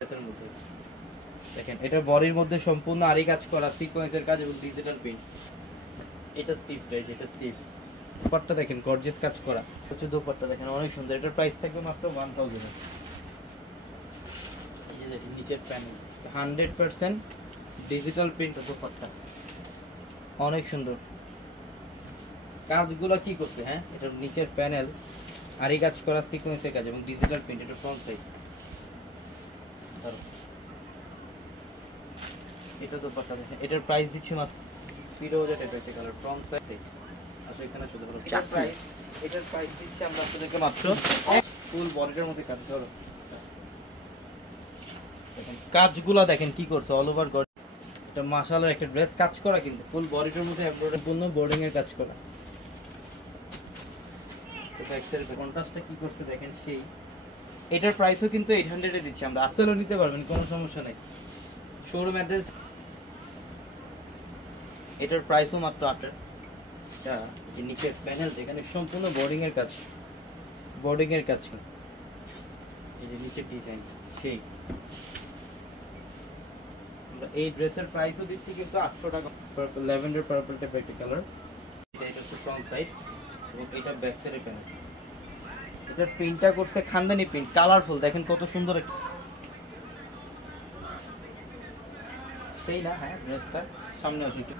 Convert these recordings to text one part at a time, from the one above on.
এর মধ্যে দেখেন এটার বডির মধ্যে সম্পূর্ণ আরি কাজ করা সিকোয়েন্সের কাজ এবং ডিজিটাল প্রিন্ট। এটা স্টিপ টাইপ, এটা স্টিপ। দোপাট্টা দেখেন গর্জিয়াস কাজ করা হচ্ছে, দোপাট্টা দেখেন অনেক সুন্দর। এটার প্রাইস থাকবে মাত্র 1000 এ। এই যে দেখেন নিচের প্যানেল 100% ডিজিটাল প্রিন্ট দোপাট্টা, অনেক সুন্দর। কাজগুলো কি করছে, হ্যাঁ এটার নিচের প্যানেল আরি কাজ করা সিকোয়েন্সের কাজ এবং ডিজিটাল প্রিন্ট। এটা ফ্রন্ট সাইড, এটা দোপাট্টা দেখেন। এটার প্রাইস দিচ্ছি মাত্র 3000 টাকা একটা কালার ফ্রন্ট সাইড। আসলে এখানে শুধু হলো এটার প্রাইস দিচ্ছি আমরা আপনাদেরকে মাত্র ফুল বডিটার মধ্যে কাজ করো। দেখেন কাজগুলো দেখেন কি করছে, অল ওভার গড। এটা মাশাআল্লাহ একটা ড্রেস কাজ করা, কিন্তু ফুল বডিটার মধ্যে এমব্রয়ডারি পূর্ণ বোর্ডিং এর কাজ করা। এটা এক্সের কন্ট্রাস্টটা কি করছে দেখেন সেই। এটার প্রাইসও কিন্তু 800 এ দিচ্ছি আমরা, আসলে নিতে পারবেন কোনো সমস্যা নাই। শোরুম অ্যাড্রেস, এটার প্রাইসও মাত্র 800। এটা যে নিচের প্যানেল এখানে সম্পূর্ণ বোর্ডিং এর কাজ, বোর্ডিং এর কাজ। এই যে নিচের ডিজাইন সেই। আমরা এই ড্রেসের প্রাইসও দিচ্ছি কিন্তু 800 টাকা। পার্পল ল্যাভেন্ডার পার্পল টাইপের একটা কালার। এটা হচ্ছে ফ্রন্ট সাইড এবং এটা ব্যাক সাইডের প্যানেল। এটার প্রিন্টটা করছে খানদানি প্রিন্ট, কালারফুল দেখেন কত সুন্দর একটা সেই না। হ্যাঁ ড্রেসটা সামনে আসি একটু।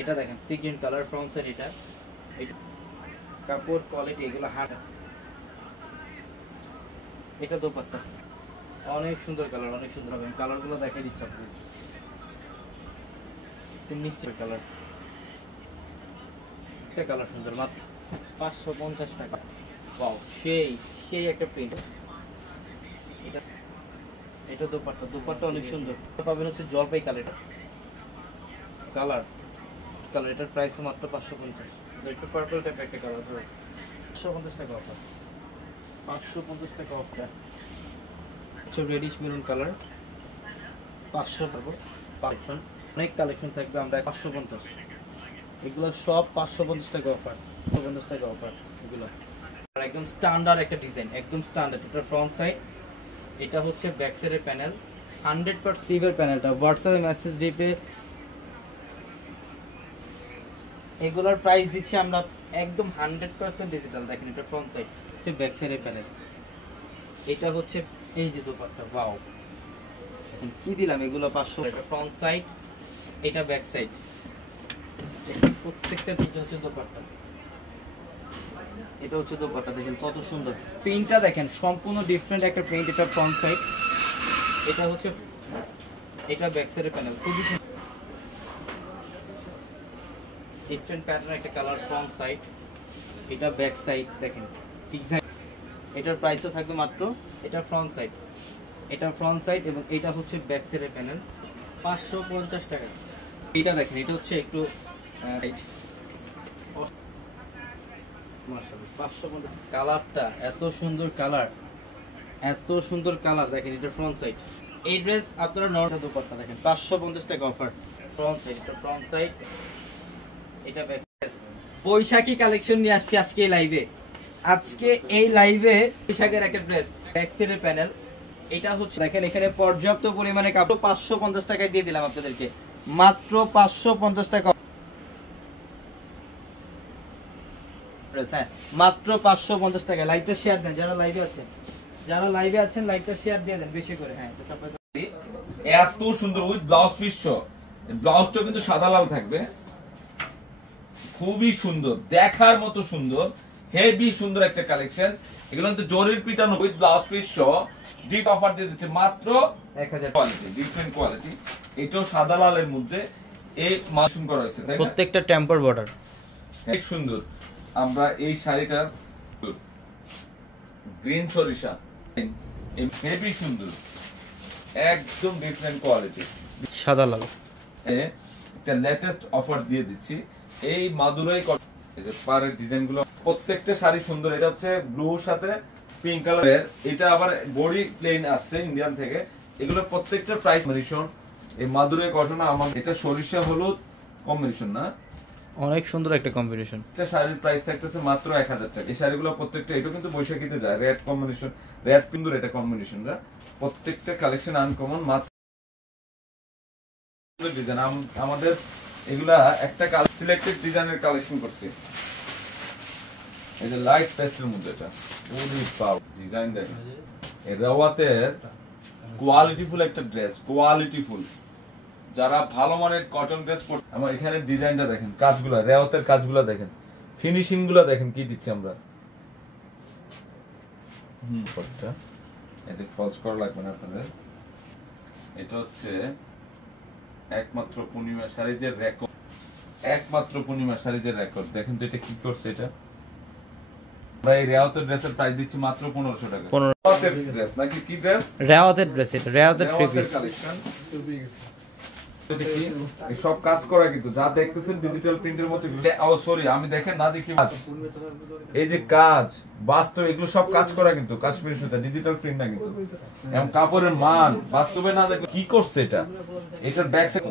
এটা দেখেন sea green colour front side. এটা কাপড় কোয়ালিটি এগুলো হার্ড। এটা দোপাট্টা অনেক সুন্দর কালার, অনেক সুন্দর হবে। কালারগুলো দেখাই দিচ্ছি আপনাদের। মিষ্টি কালার, এটা কালার সুন্দর, মাত্র 550 টাকা। ওয়াও সেই সেই একটা প্রিন্ট। এটা এটা দোপাট্টা, দোপাট্টা অনেক সুন্দর। পাবেন হচ্ছে জলপাই কালার কালার কালার। এটার প্রাইস মাত্র 550। একটু পার্পল টাইপ একটা কালার, 550 টাকা অফার, 550 টাকা অফার। আচ্ছা রেডিশ মেরুন কালার 500 টাকা কালেকশন, অনেক কালেকশন থাকবে। আমরা 550, এগুলো সব 550 টাকা অফার, 550 টাকা অফার এগুলো। আর একদম স্ট্যান্ডার্ড একটা ডিজাইন, একদম স্ট্যান্ডার্ড। এটা ফ্রন্ট সাইড, এটা হচ্ছে ব্যাক সাইডের প্যানেল, 100% স্লিভের প্যানেলটা। হোয়াটসঅ্যাপে মেসেজ দিবে। এগুলোর প্রাইস দিচ্ছি আমরা একদম 100% ডিজিটাল। দেখেন এটা ফ্রন্ট সাইড, এটা ব্যাক সাইডের প্যানেল। এটা হচ্ছে এই যে দোপাট্টা, ওয়াও কি দিলাম এগুলো 500। এটা ফ্রন্ট সাইড, এটা ব্যাক সাইড, প্রত্যেকটা দিকে হচ্ছে দোপাট্টা। এটা হচ্ছে দোপাট্টা দেখেন কত সুন্দর। প্রিন্টটা দেখেন সম্পূর্ণ ডিফারেন্ট একটা প্রিন্ট। এটা ফ্রন্ট সাইড, এটা হচ্ছে এটা ব্যাক সাইডের প্যানেল। খুবই ডিফারেন্ট প্যাটার্ন একটা কালার ফ্রন্ট সাইড, এটা ব্যাক সাইড দেখেন ডিজাইন। এটার প্রাইসও থাকবে মাত্র, এটা ফ্রন্ট সাইড, এটা ফ্রন্ট সাইড এবং এটা হচ্ছে ব্যাক সাইডের প্যানেল, 550 টাকা। এটা দেখেন এটা হচ্ছে একটু মাশাআল্লাহ 550। কালারটা এত সুন্দর কালার, এত সুন্দর কালার দেখেন। এটা ফ্রন্ট সাইড। এই ড্রেস আপনারা নর্মাল দোপাট্টা দেখেন 550 টাকা অফার। ফ্রন্ট সাইড, এটা ফ্রন্ট সাইড, এটা ব্যাক সাইড। বৈশাখী কালেকশন নিয়ে আসছি আজকে এই লাইভে। আজকে এই লাইভে বৈশাখের একটা ড্রেস, ব্যাক সাইডের প্যানেল। এটা হচ্ছে দেখেন এখানে পর্যাপ্ত পরিমাণে কাপড়। 550 টাকায় দিয়ে দিলাম আপনাদেরকে, মাত্র 550 টাকা। হ্যাঁ মাত্র 550 টাকা। লাইভটা শেয়ার দেন যারা লাইভে আছেন, যারা লাইভে আছেন লাইভটা শেয়ার দিয়ে দেন বেশি করে। হ্যাঁ এত সুন্দর উইথ ব্লাউজ পিস সহ। ব্লাউজটা কিন্তু সাদা লাল থাকবে, খুবই সুন্দর, দেখার মতো সুন্দর, হেভি সুন্দর একটা কালেকশন। এগুলো কিন্তু জরির পিটানো উইথ ব্লাউজ পিস সহ ডিপ অফার দিয়ে দিচ্ছে মাত্র 1000। Quality different quality. এটাও সাদা লালের মধ্যে এই মাশরুম করা হয়েছে, তাই না? প্রত্যেকটা টেম্পার বর্ডার খুব সুন্দর। আমরা এই শাড়িটা গ্রিন সরিষা, হেভি সুন্দর, একদম ডিফারেন্ট কোয়ালিটি সাদা লাল। একটা লেটেস্ট অফার দিয়ে দিচ্ছি। এই মাদুরাই পাড়ের ডিজাইনগুলো প্রত্যেকটা শাড়ি সুন্দর। এটা হচ্ছে ব্লুর সাথে পিঙ্ক কালারের, এটা আবার বডি প্লেন আসছে ইন্ডিয়ান থেকে। এগুলো প্রত্যেকটা প্রাইস কম্বিনেশন। এই মাদুরাই কটন আমার, এটা সরিষা হলুদ কম্বিনেশন না, অনেক সুন্দর একটা কম্বিনেশন। একটা শাড়ির প্রাইস থাকতেছে মাত্র 1000 টাকা। এই শাড়িগুলো প্রত্যেকটা, এটা কিন্তু বৈশাখীতে যায়, রেড কম্বিনেশন, রেড পিন্দুর এটা কম্বিনেশনটা, প্রত্যেকটা কালেকশন আনকমন, মাত্র ডিজাইন। আমাদের এগুলা একটা সিলেক্টেড ডিজাইনের কালেকশন করছি। এই যে লাইট পেস্টের মধ্যে এটা ওরে বাপ, ডিজাইন দেখেন, এই রেওয়াতের কোয়ালিটিফুল একটা ড্রেস, কোয়ালিটিফুল। যারা ভালো মানের কটন ড্রেস পড়তে, আমার এখানে ডিজাইনটা দেখেন, কাজগুলো, রেওয়াতের কাজগুলো দেখেন, ফিনিশিং গুলো দেখেন কি দিচ্ছি আমরা। পরটা এতে ফলস করা লাগবে না আপনাদের। এটা হচ্ছে একমাত্র পূর্ণিমা শাড়িজের রেকর্ড, একমাত্র পূর্ণিমা শাড়িজের রেকর্ড। দেখেন তো এটা কি করছে, এটা আমরা এই রেওয়াতের ড্রেসের প্রাইস দিচ্ছি মাত্র 1500 টাকা। 1500 ড্রেস নাকি কি ড্রেস? রেওয়াতের ড্রেস, এটা রেওয়াতের থ্রি পিস কালেকশন। সব কাজ করা কিন্তু যা দেখতেছেন ডিজিটাল প্রিন্টের মতো। ও সরি, আমি দেখেন না দেখি, এই যে কাজ বাস্তব, এগুলো সব কাজ করা কিন্তু কাশ্মীরি সুতা, ডিজিটাল প্রিন্ট না কিন্তু। এবং কাপড়ের মান বাস্তবে না দেখলে কি করছে এটা, এটার ব্যাক সাইড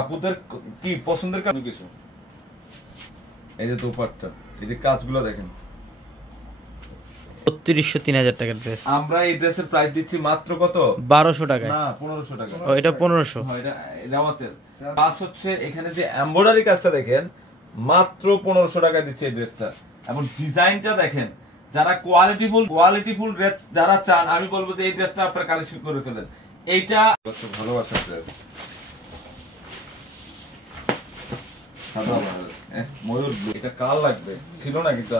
আপুদের কি পছন্দের কাজ কিছু। এই যে দোপাট্টা, এই যে কাজগুলো দেখেন, 3200-3000 টাকার ড্রেস। আমরা এই ড্রেসের প্রাইস দিচ্ছি মাত্র কত? 1200 টাকায়। না, 1500 টাকা। ও এটা 1500। হ্যাঁ, এটা জামাতের পাস হচ্ছে। এখানে যে এমব্রয়ডারি কাজটা দেখেন, মাত্র 1500 টাকা দিচ্ছে এই ড্রেসটা। এবং ডিজাইনটা দেখেন, যারা কোয়ালিটিফুল ড্রেস যারা চান, আমি বলবো যে এই ড্রেসটা আপনারা কালেকশন করে ফেলেন। এইটা হচ্ছে ভালোবাসার ড্রেস, সাদা ময়ূর ব্লু। এটা কাল লাগবে, ছিল না কিন্তু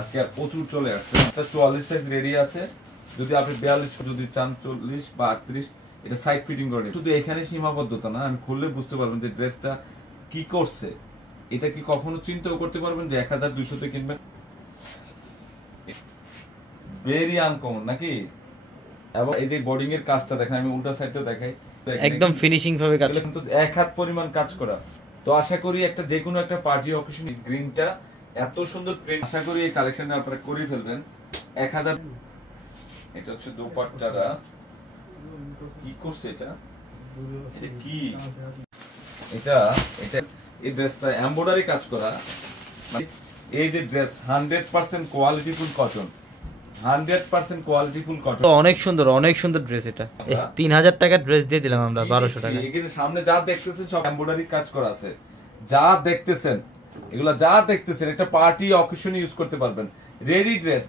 আজকে আর প্রচুর চলে আসছে। 44 সাইজ রেডি আছে, যদি আপনি 42 যদি চান, 40 বা 38, এটা সাইড ফিটিং করে। শুধু এখানে সীমাবদ্ধতা না, আমি খুললে বুঝতে পারবেন যে ড্রেসটা কি করছে। এটা কি কখনো চিন্তাও করতে পারবেন যে 1200 তে কিনবেন? ভেরি আনকমন নাকি? এবং এই যে বোর্ডিং এর কাজটা দেখেন, আমি উল্টা সাইডটা দেখাই, একদম ফিনিশিং ভাবে কাজ, কিন্তু এক হাত পরিমাণ কাজ করা। তো আশা করি একটা যে কোনো একটা পার্টি অকেশন, গ্রিনটা এত সুন্দর প্রিন্ট, আশা করি এই কালেকশনটা আপনারা করে ফেলবেন। 1000। এটা হচ্ছে দোপাট্টাটা কি করছে, এটা কি, এটা এই ড্রেসটা এমব্রয়ডারি কাজ করা। এই যে ড্রেস 100% কোয়ালিটিফুল কটন, 100% কোয়ালিটিফুল কটন। অনেক সুন্দর ড্রেস। এটা 3000 টাকার ড্রেস দিয়ে দিলাম আমরা 1200 টাকা। এখানে সামনে যা দেখতেছেন সব এমব্রয়ডারি কাজ করা আছে, যা দেখতেছেন এগুলা, যা দেখতেছেন একটা পার্টি অকেশনে ইউজ করতে পারবেন। রেডি ড্রেস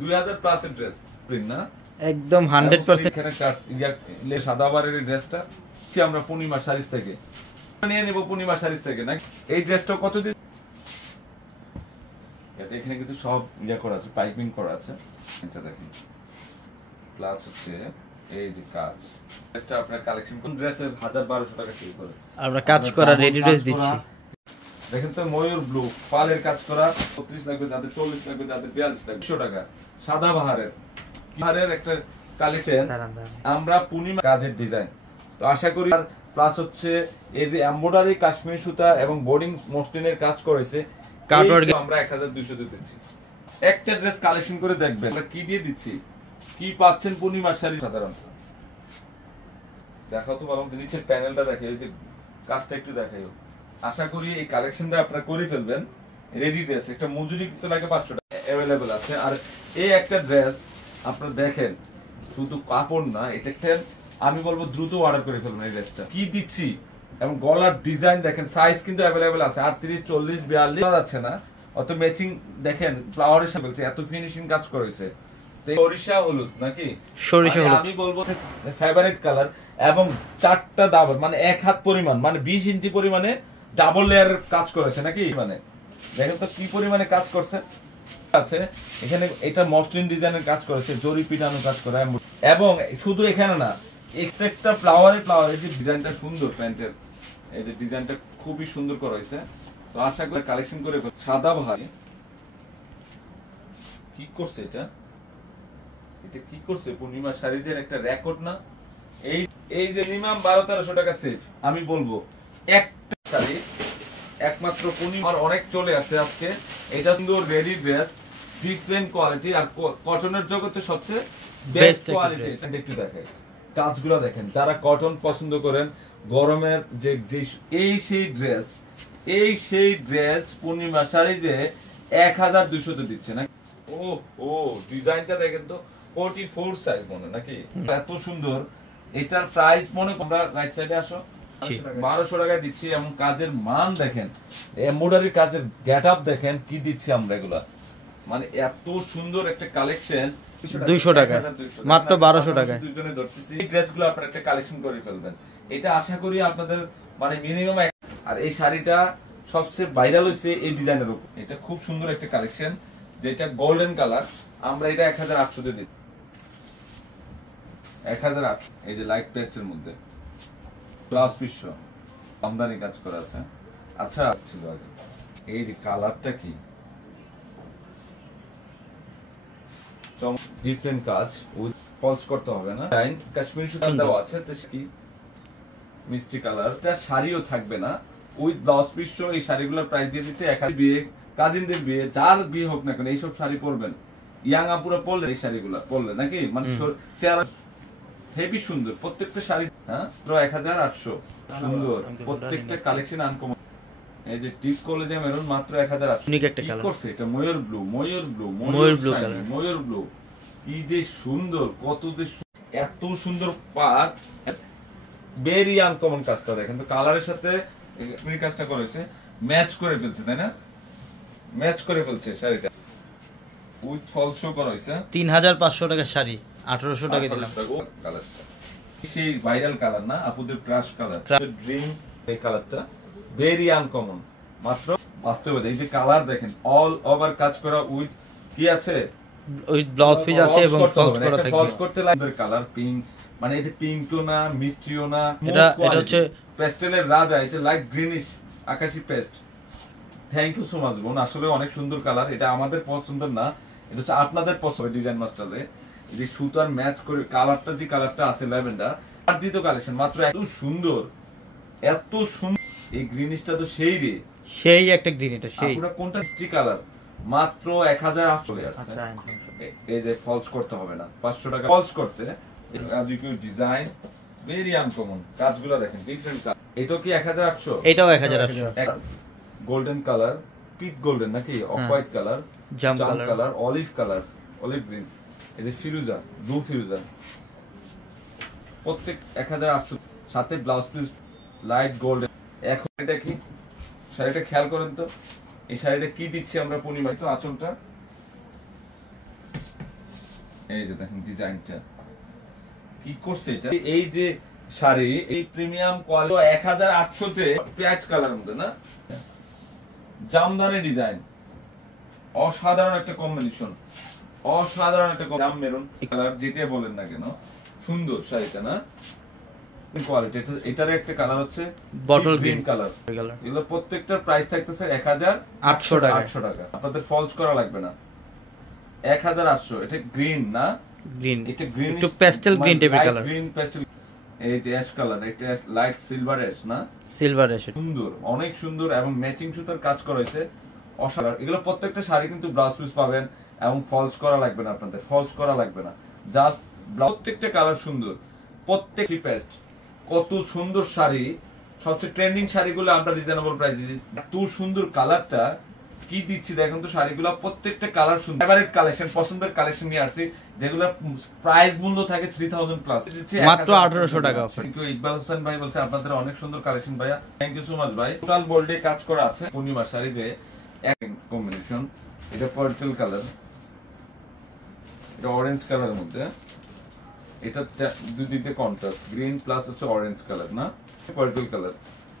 2000 প্লাস এর ড্রেস, প্রিন্ট না একদম 100%। এখানে সাদাবারের ড্রেসটা আমরা পূর্ণিমা শাড়িজ থেকে নিয়ে নেব, পূর্ণিমা শাড়িজ থেকে না। এই ড্রেসটা কতদিন, এটা এখানে কিন্তু সব ইয়া করা আছে, পাইপিং করা আছে। এটা দেখেন, প্লাস হচ্ছে এই যে কাজ, ড্রেসটা আপনার কালেকশন কোন ড্রেসের 1000-1200 টাকা শুরু করে আমরা কাজ করা রেডি ড্রেস দিচ্ছি। দেখেন তো, ময়ূর ব্লু পালের কাজ করা, 35 লাগবে যাদের, 40 লাগবে যাদের, 42 লাগবে, 100 টাকা। সাদা বাহারের একটা কালেকশন আমরা পূর্ণিমা কাজের ডিজাইন। তো আশা করি, প্লাস হচ্ছে এই যে এমব্রয়ডারি কাশ্মীরি সুতা এবং বোর্ডিং মসলিনের কাজ করেছে, আমরা 1200 দিয়ে দিচ্ছি। একটা ড্রেস কালেকশন করে দেখবেন আমরা কি দিয়ে দিচ্ছি, কি পাচ্ছেন পূর্ণিমার শাড়ি। সাধারণ দেখাও তো বললাম, নিচের প্যানেলটা দেখে, এই যে কাজটা একটু দেখাই। আশা করি এই কালেকশনটা আপনারা করে ফেলবেন। রেডি ড্রেস, একটা মজুরি তো লাগে 500 টাকা, অ্যাভেলেবেল আছে। আর এই একটা ড্রেস আপনারা দেখেন, শুধু কাপড় না, এটা আমি বলবো দ্রুত অর্ডার করে ফেলবেন এই ড্রেসটা, কি দিচ্ছি। এবং গলার ডিজাইন দেখেন, সাইজ কিন্তু অ্যাভেলেবেল আছে, 38, 40, 42 যাচ্ছে না। অত ম্যাচিং দেখেন, ফ্লাওয়ারের সাথে এত ফিনিশিং কাজ করেছে। সরিষা হলুদ নাকি, সরিষা হলুদ আমি বলবো ফেভারিট কালার। এবং 4টা ডাবল, মানে 1 হাত পরিমাণ, মানে 20 ইঞ্চি পরিমাণে ডাবল লেয়ারের কাজ করেছে নাকি। মানে দেখেন তো কি পরিমাণে কাজ করছে আছে এখানে। এটা মসলিন ডিজাইনের কাজ করেছে, জরি পিটানো কাজ করা। এবং শুধু এখানে না, একটা ফ্লাওয়ারের যে ডিজাইনটা সুন্দর, প্যান্টের এই যে ডিজাইনটা খুবই সুন্দর করা হয়েছে। তো আশা করি কালেকশন করে সাদা ভাই কি করছে, এটা কি করছে, পূর্ণিমা শাড়িজের একটা রেকর্ড না। এই যে মিনিমাম 1200-1300 টাকা সেফ, আমি বলবো একটা শাড়ি একমাত্র পূর্ণিমার অনেক চলে আসছে আজকে। এটা কিন্তু রেডি ড্রেস, ডিফারেন্ট কোয়ালিটি, আর কটনের জগতে সবচেয়ে বেস্ট কোয়ালিটি। এটা একটু দেখেন, কাজগুলো দেখেন, যারা কটন পছন্দ করেন, গরমের যে সেই ড্রেস, এই সেই ড্রেস পূর্ণিমা শাড়ি যে 1200 তে দিচ্ছে না। ও ও ডিজাইনটা দেখেন তো 44 সাইজ মনে নাকি, এত সুন্দর। এটার প্রাইস মনে আমরা রাইট সাইডে আসো 1200 টাকায় দিচ্ছি। এবং কাজের মান দেখেন, এমব্রয়ডারি কাজের গেটআপ দেখেন কি দিচ্ছি আমরা এগুলা, মানে এত সুন্দর একটা কালেকশন। 200 টাকা মাত্র 1200 টাকায় দুজনে ধরতেছি। এই ড্রেসগুলো আপনারা একটা কালেকশন করে ফেলবেন, এটা আশা করি আপনাদের মানে মিনিমাম। আর এই শাড়িটা সবচেয়ে ভাইরাল হয়েছে এই ডিজাইনের উপর। এটা খুব সুন্দর একটা কালেকশন, যেটা গোল্ডেন কালার। আমরা এটা 1800 দিয়ে দিই, 1800। এই যে লাইট পেস্টের মধ্যে ব্লাউজ পিস আমদানি কাজ করা আছে। আচ্ছা ছিল আগে, এই যে কালারটা কি ডিফারেন্ট কাজ, উইথ ফলস করতে হবে না, কাশ্মীরি সুতা দেওয়া আছে। তো কি মিষ্টি কালার, এটা শাড়িও থাকবে না, উইথ ব্লাউজ পিস। এই শাড়িগুলোর প্রাইস দিয়ে দিচ্ছে 1000। বিয়ে, কাজিনদের বিয়ে, যার বিয়ে হোক না কেন এইসব শাড়ি পরবেন। ইয়াং আপুরা পরলে এই শাড়িগুলো পরলে নাকি মানে চেহারা হেভি সুন্দর প্রত্যেকটা শাড়ি। হ্যাঁ 1800 সুন্দর প্রত্যেকটা কালেকশন আনকমন। এই যে টিপ কলেজে মেরুন মাত্র 1800। ইউনিক একটা কালার করছে এটা ময়ূর ব্লু, ময়ূর ব্লু, ময়ূর ব্লু কালার, ময়ূর ব্লু। কি যে সুন্দর, কত যে এত সুন্দর পার, ভেরি আনকমন কাজটা দেখেন তো। কালারের সাথে এই কাজটা করেছে, ম্যাচ করে ফেলছে, তাই না? ম্যাচ করে ফেলছে শাড়িটা, উইথ ফল শো করা হয়েছে। 3500 টাকার শাড়ি 1800 টাকা দিলাম। কালারটা সেই ভাইরাল কালার না আপুদের, ক্রাশ কালার, ড্রিম। এই কালারটা ভেরি আনকমন, মাত্র বাস্তবে। এই যে কালার দেখেন, অল ওভার কাজ করা, উইথ কি আছে, উইথ ব্লাউজ পিস আছে এবং ফলস করা থাকবে। ফলস করতে লাগবে। কালার পিঙ্ক, মানে এটা পিঙ্কও না মিষ্টিও না, এটা হচ্ছে পেস্টেলের রাজা। এটা লাইট গ্রিনিশ আকাশী paste. Thank you so much বোন, আসলে অনেক সুন্দর কালার। এটা আমাদের পছন্দের না, এটা হচ্ছে আপনাদের পছন্দ। ডিজাইন মাস্টারে যে সুতার ম্যাচ করে কালারটা, যে কালারটা আছে ল্যাভেন্ডার, আর্জিত কালেকশন মাত্র এত সুন্দর, এত সুন্দর। এই গ্রিনিশটা তো সেই রে, সেই একটা গ্রিন, এটা সেই। পুরো কোনটা স্টি কালার, মাত্র 1800 চলে আসছে। এই যে ফলস করতে হবে না, 500 টাকা ফলস করতে। ডিজাইন ভেরি আনকমন, কাজগুলো দেখেন ডিফারেন্ট কালার। এটা কি 1800? এটাও 1800। গোল্ডেন কালার, পিট গোল্ডেন নাকি, অফ হোয়াইট কালার, জাম colour, olive colour, olive green. এই যে ফিরোজা, ব্লু ফিরোজা, প্রত্যেক 1800। সাথে ব্লাউজ পিস লাইট গোল্ডেন। এখন এটা কি শাড়িটা খেয়াল করেন তো, এই শাড়িটা কি দিচ্ছি আমরা পূর্ণিমা। তো আঁচলটা এই যে দেখেন, ডিজাইনটা কি করছে এটা। এই যে শাড়ি, এই প্রিমিয়াম কোয়ালিটি 1800 তে পেঁয়াজ কালার মধ্যে না, জামদানি ডিজাইন, অসাধারণ একটা কম্বিনেশন, অসাধারণ একটা জাম মেরুন কালার, যেটা বলেন না কেন সুন্দর শাড়িটা না। কোয়ালিটি এটার একটা কালার হচ্ছে বটল গ্রিন কালার। এগুলো প্রত্যেকটার প্রাইস থাকতেছে 1800 টাকা। আপনাদের ফলস করা লাগবে না, 1800। এটা গ্রিন না, গ্রিন, এটা গ্রিন, একটু পেস্টেল গ্রিন টাইপের কালার, গ্রিন পেস্টেল। এই যে অ্যাশ কালার, এটা লাইট সিলভার অ্যাশ না, সিলভার অ্যাশ, সুন্দর, অনেক সুন্দর। এবং ম্যাচিং সুতার কাজ করা হয়েছে, অসাধারণ। এগুলো প্রত্যেকটা শাড়ি কিন্তু ব্লাউজ পিস পাবেন এবং ফলস করা লাগবে না, আপনাদের ফলস করা লাগবে না, জাস্ট প্রত্যেকটা কালার সুন্দর, প্রত্যেকটি পেস্ট। কত সুন্দর শাড়ি, সবচেয়ে ট্রেন্ডিং শাড়িগুলো আমরা রিজনেবল প্রাইসে দিই। এত সুন্দর কালারটা কি দিচ্ছি দেখেন তো, শাড়িগুলো প্রত্যেকটা কালার সুন্দর। ফেভারিট কালেকশন, পছন্দের কালেকশন নিয়ে আসছি, যেগুলো প্রাইস মূল্য থাকে 3000 প্লাস, মাত্র 1800 টাকা offer. Thank you. Iqbal Hossain ভাই বলছে আপনাদের অনেক সুন্দর কালেকশন ভাইয়া, থ্যাংক ইউ সো মাচ ভাই। টোটাল বোল্ডে কাজ করা আছে পূর্ণিমা শাড়ি, যে এক কম্বিনেশন। এটা পার্পল কালার, এটা অরেঞ্জ কালারের মধ্যে, এটা দুই দিকে কন্ট্রাস্ট, গ্রিন প্লাস হচ্ছে অরেঞ্জ কালার না, পার্পল কালার।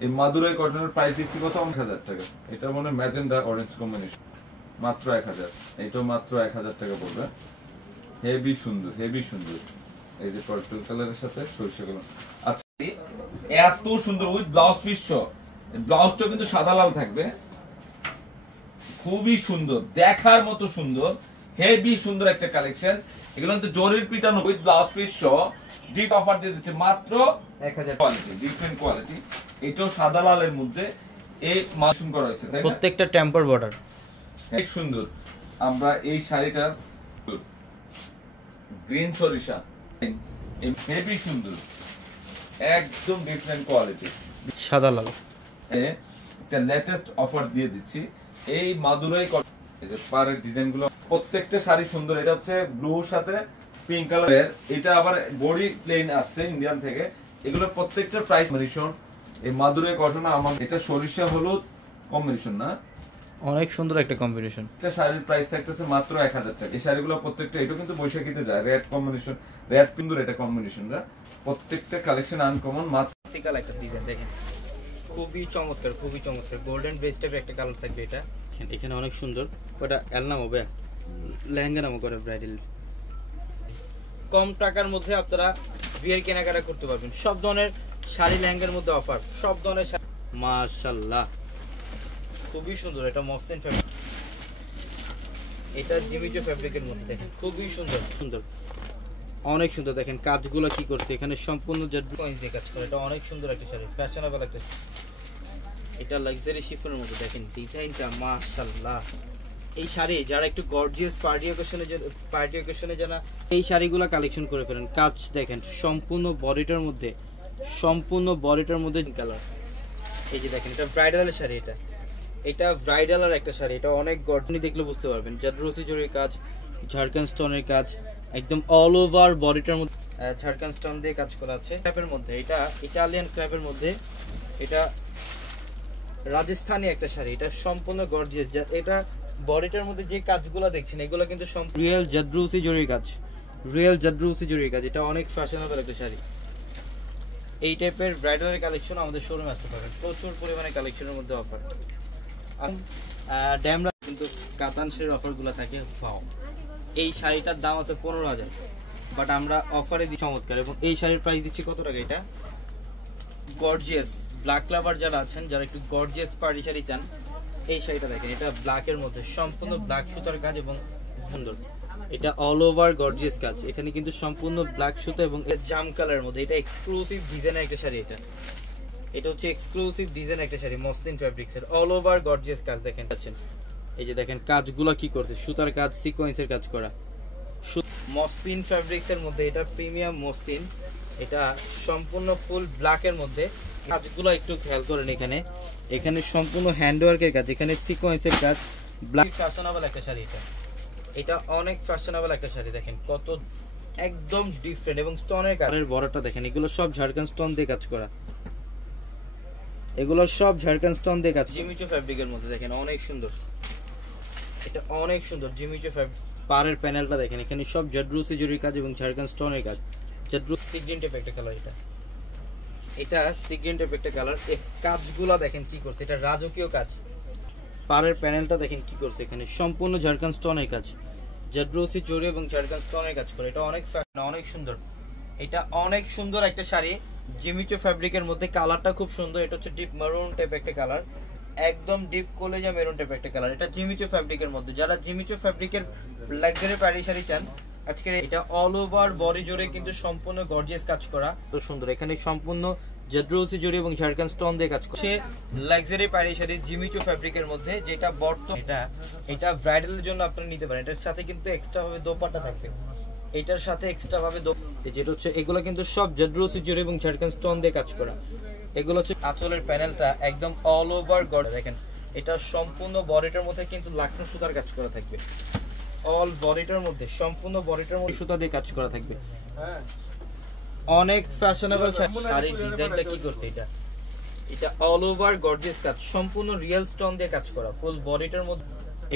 এই মাদুরাই কটনের প্রাইস দিচ্ছি কত, 1000 টাকা। এটা মনে ম্যাজেন্ডা অরেঞ্জ কম্বিনেশন, মাত্র 1000। এটাও মাত্র 1000 টাকা পড়বে। হেভি সুন্দর, হেভি সুন্দর। এই যে পার্পল কালারের সাথে সরিষা কালার। আচ্ছা, এত সুন্দর উইথ ব্লাউজ পিস। ব্লাউজটা কিন্তু সাদা লাল থাকবে, খুবই সুন্দর, দেখার মতো সুন্দর, হেভি সুন্দর একটা কালেকশন। এগুলো কিন্তু জরির পিটানো উইথ ব্লাউজ পিস সহ ডিপ অফার দিয়ে দিচ্ছে মাত্র 1000। কোয়ালিটি ডিফারেন্ট কোয়ালিটি, এটাও সাদা লালের মধ্যে এই মাশরুম করা হয়েছে, তাই না? প্রত্যেকটা টেম্পার বর্ডার, অনেক সুন্দর। আমরা এই শাড়িটা গ্রিন সরিষা, হেভি সুন্দর, একদম ডিফারেন্ট কোয়ালিটি, সাদা লাল। একটা লেটেস্ট অফার দিয়ে দিচ্ছি। এই মাদুরাই এই যে পাড়ের ডিজাইনগুলো প্রত্যেকটা শাড়ি সুন্দর। এটা হচ্ছে ব্লুর সাথে পিঙ্ক কালারের, এটা আবার বডি প্লেন আসছে ইন্ডিয়ান থেকে। এগুলো প্রত্যেকটা প্রাইস কম্বিনেশন। এই মাদুরাই কটন আমাদের এটা সরিষা হলুদ কম্বিনেশন না, অনেক সুন্দর একটা কম্বিনেশন। একটা শাড়ির প্রাইস থাকতেছে মাত্র 1000 টাকা। এই শাড়িগুলো প্রত্যেকটা এটা কিন্তু বৈশাখীতে যায়, রেড কম্বিনেশন, রেড পিঙ্ক এটা কম্বিনেশনটা প্রত্যেকটা কালেকশন আনকমন। মাত্র ক্লাসিক্যাল একটা ডিজাইন দেখেন, খুবই চমৎকার, খুবই চমৎকার। গোল্ডেন বেস টাইপের একটা কালার থাকবে এটা। এখানে অনেক সুন্দর। ওটা এল নাম হবে, লেহেঙ্গা নামও করে ব্রাইডাল। কম টাকার মধ্যে আপনারা বিয়ের কেনাকাটা করতে পারবেন। সব ধরনের শাড়ি লেহেঙ্গার মধ্যে অফার, সব ধরনের। মাশাআল্লাহ, খুবই সুন্দর। এটা মসলিন ফ্যাব্রিক, এটা জিমিচো ফ্যাব্রিকের মধ্যে দেখেন, খুবই সুন্দর সুন্দর, অনেক সুন্দর। দেখেন কাজগুলো কি করছে এখানে, সম্পূর্ণ জাদু কয়েন্স দিয়ে কাজ করে। এটা অনেক সুন্দর একটা শাড়ি, ফ্যাশনেবল একটা শাড়ি। এটা লাক্সারি শিফনের মধ্যে দেখেন ডিজাইনটা, মাশাআল্লাহ। এই শাড়ি যারা একটু গর্জিয়াস পার্টি অকেশনে জানা, এই শাড়িগুলো কালেকশন করে ফেলেন। কাজ দেখেন সম্পূর্ণ বডিটার মধ্যে, সম্পূর্ণ বডিটার মধ্যে কালার। এই যে দেখেন এটা ব্রাইডালের শাড়ি, এটা ব্রাইডালের একটা শাড়ি। এটা অনেক গর্জনি দেখলে বুঝতে পারবেন। জাদরুসি জরির কাজ, ঝাড়খান্ড স্টোনের কাজ, একদম অল ওভার বডিটার মধ্যে ঝাড়খান্ড স্টোন দিয়ে কাজ করা আছে। ক্র্যাপের মধ্যে, এটা ইটালিয়ান ক্র্যাপের মধ্যে, এটা রাজস্থানি একটা শাড়ি। এটা সম্পূর্ণ গর্জিয়াস। এটা বডিটার মধ্যে যে কাজগুলো দেখছেন এগুলো কিন্তু রিয়েল জাদরুসি জরির কাজ, রিয়েল জাদরুসি জরির কাজ। এটা অনেক ফ্যাশনেবল একটা শাড়ি। এই টাইপের ব্রাইডালের কালেকশন আমাদের শোরুমে আসতে পারেন, প্রচুর পরিমাণে কালেকশনের মধ্যে অফার। ড্যামরা কিন্তু কাতানশের অফারগুলো থাকে। এই শাড়িটার দাম আছে 15,000, বাট আমরা অফারে দিই চমৎকার। এবং এই শাড়ির প্রাইস দিচ্ছি কত টাকা? এটা গর্জিয়াস ব্ল্যাক লাভার যারা আছেন, যারা একটু গর্জিয়াস পার্টি শাড়ি চান, এই শাড়িটা দেখেন। এটা ব্ল্যাকের মধ্যে সম্পূর্ণ ব্ল্যাক সুতার কাজ এবং সুন্দর। এটা অল ওভার গর্জিয়াস কাজ। এখানে কিন্তু সম্পূর্ণ ব্ল্যাক সুতা এবং জাম কালারের মধ্যে। এটা এক্সক্লুসিভ ডিজাইনের একটা শাড়ি। এটা হচ্ছে এক্সক্লুসিভ ডিজাইন একটা শাড়ি, মসলিন ফ্যাব্রিক্স এর অল ওভার গর্জিয়াস কাজ দেখেন পাচ্ছেন। এই যে দেখেন কাজগুলো কি করছে, সুতার কাজ, সিকোয়েন্সের কাজ করা, মসলিন ফ্যাব্রিক্স এর মধ্যে। এটা প্রিমিয়াম মসলিন, এটা সম্পূর্ণ ফুল ব্ল্যাক এর মধ্যে। কাজগুলো একটু খেয়াল করেন, এখানে এখানে সম্পূর্ণ হ্যান্ডওয়ার্কের কাজ, এখানে সিকোয়েন্সের কাজ। ব্ল্যাক ফ্যাশনেবল একটা শাড়ি। এটা অনেক ফ্যাশনেবল একটা শাড়ি। দেখেন কত একদম ডিফারেন্ট। এবং স্টোনের কাজের বড়টা দেখেন, এগুলো সব ঝাড়খান্ড স্টোন দিয়ে কাজ করা, এগুলো সব ঝাড়খান্ড স্টোন দিয়ে কাজ। জিমিচো ফ্যাব্রিকের মধ্যে দেখেন অনেক সুন্দর, এটা অনেক সুন্দর জিমিচো ফ্যাব্রিক। পাড়ের প্যানেলটা দেখেন, এখানে সব জাদরুসি জরির কাজ এবং ঝাড়খান্ড স্টোনের কাজ। জাদরুসি সিগ্রিন টাইপ একটা কালার। এটা সিগ্রিন টাইপ একটা কালার। এই কাজগুলো দেখেন কি করছে, এটা রাজকীয় কাজ। পাড়ের প্যানেলটা দেখেন কি করছে, এখানে সম্পূর্ণ ঝাড়খান্ড স্টোনের কাজ, জাদরুসি জরি এবং ঝাড়খান্ড স্টোনের কাজ করে। এটা অনেক অনেক সুন্দর। এটা অনেক সুন্দর একটা শাড়ি, জিমিচো ফ্যাব্রিকের মধ্যে। কালারটা খুব সুন্দর। এটা হচ্ছে ডিপ মেরুন টাইপ একটা কালার, একদম ডিপ কলেজা মেরুন টাইপ একটা কালার। এটা জিমিচো ফ্যাব্রিকের মধ্যে। যারা জিমিচো ফ্যাব্রিকের লাক্সারি পার্টি শাড়ি চান, আজকে এটা অল ওভার বডি জুড়ে কিন্তু সম্পূর্ণ গর্জিয়াস কাজ করা, তো সুন্দর। এখানে সম্পূর্ণ জাদরুসি জরি এবং ঝাড়খান্ড স্টোন দিয়ে কাজ করা। সে লাক্সারি পার্টি শাড়ি জিমিচো ফ্যাব্রিকের মধ্যে, যেটা এটা ব্রাইডালের জন্য আপনারা নিতে পারেন। এটার সাথে কিন্তু এক্সট্রা ভাবে দোপাট্টা থাকবে, এটার সাথে এক্সট্রা ভাবে যেটা হচ্ছে, এগুলো কিন্তু সব জাদরুসি জরি এবং ঝাড়খান্ড স্টোন দিয়ে কাজ করা। এগুলো হচ্ছে আঁচলের প্যানেলটা একদম অল ওভার গর্জিয়াস। দেখেন এটা সম্পূর্ণ বডিটার মধ্যে কিন্তু লাখনো সুতার কাজ করা থাকবে। অল বডিটার মধ্যে, সম্পূর্ণ বডিটার মধ্যে সুতা দিয়ে কাজ করা থাকবে। অনেক ফ্যাশনেবল শাড়ির ডিজাইনটা কি করছে, এটা অল ওভার গর্জিয়াস কাজ, সম্পূর্ণ রিয়েল স্টোন দিয়ে কাজ করা। ফুল বডিটার মধ্যে